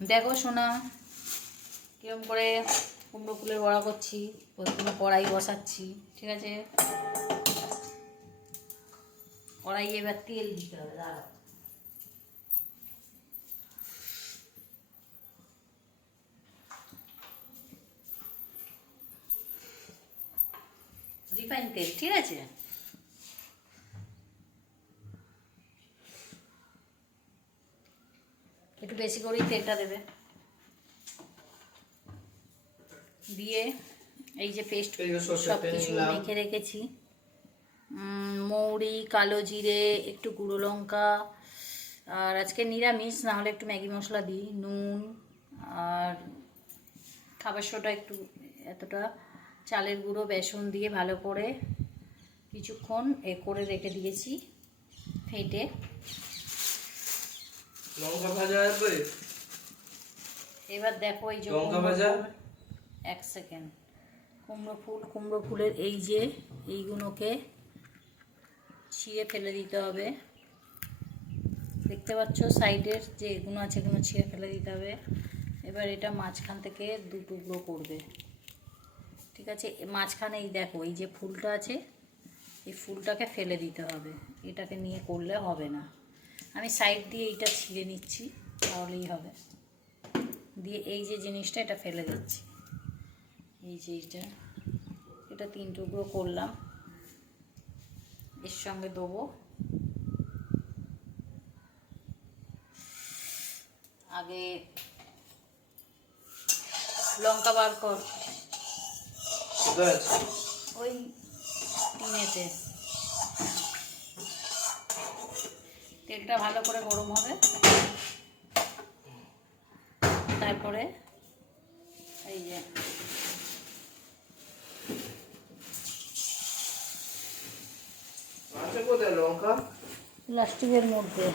দেখো সোনা কিরম করে কুমড়ো ফুলের বড়া করছি। প্রথমে কড়াই বসাচ্ছি, ঠিক আছে। কড়াই এবার তেল দিতে হবে, দাঁড়াও। রিফাইন তেল, ঠিক আছে। একটু বেশি করেই তেলটা দেবে। দিয়ে এই যে পেস্ট সব কিছু মেখে রেখেছি, মৌরি, কালো জিরে, একটু গুঁড়ো লঙ্কা, আর আজকে নিরামিষ, না হলে একটু ম্যাগি মশলা দিই, নুন আর খাবার সোডা একটু, এতটা চালের গুঁড়ো, বেসন দিয়ে ভালো করে কিছুক্ষণ করে রেখে দিয়েছি ফেটে। লঙ্কা ভাজা হবে। এবার দেখো এই যে লঙ্কা ভাজা, এক সেকেন্ড। কুমড়ো ফুলের এই যে এইগুলোকে ছিঁড়ে ফেলে দিতে হবে। দেখতে পাচ্ছ সাইডের যে এগুলো আছে, এগুলো ছিঁড়ে ফেলে দিতে হবে। এবার এটা মাঝখান থেকে দু টুকরো করবে, ঠিক আছে। মাঝখানে এই দেখো এই যে ফুলটা আছে, এই ফুলটাকে ফেলে দিতে হবে, এটাকে নিয়ে করলে হবে না। আমি সাইড দিয়ে এইটা ছিঁড়ে নিচ্ছি, তাহলেই হবে। দিয়ে এই যে জিনিসটা এটা ফেলে দিচ্ছি, এই যে এটা 3 টুকরো করলাম। এর সঙ্গে দেবো আগে লঙ্কা বার কর, ওই টিনেতে। তেলটা ভালো করে গরম হবে, তারপরে এই যে লঙ্কা প্লাস্টিকের মধ্যে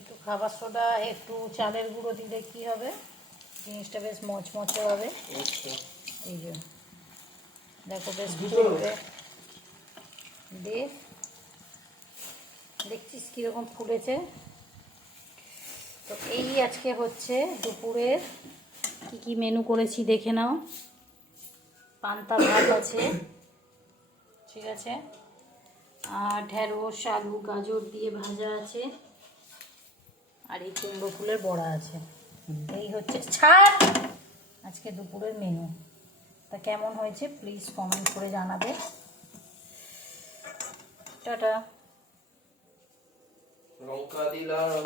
একটু খাবার সোডা, একটু চালের গুঁড়ো দিলে কি হবে, জিনিসটা বেশ মচমচে হবে। এই যে দেখো বেশ ফুলবে, দিয়ে দেখছিস কীরকম ফুলেছে। তো এই আজকে হচ্ছে দুপুরের কি কি মেনু করেছি দেখে নাও। পান্তা ভাত আছে, ঠিক আছে, আর ঢেঁড়স, আলু, গাজর দিয়ে ভাজা আছে, আর এই কুমড়ো ফুলের বড়া আছে। এই হচ্ছে ছাড় আজকে দুপুরের মেনু। তা কেমন হয়েছে প্লিজ কমেন্ট করে জানাবে। টাটা। লঙ্কা দিলাম।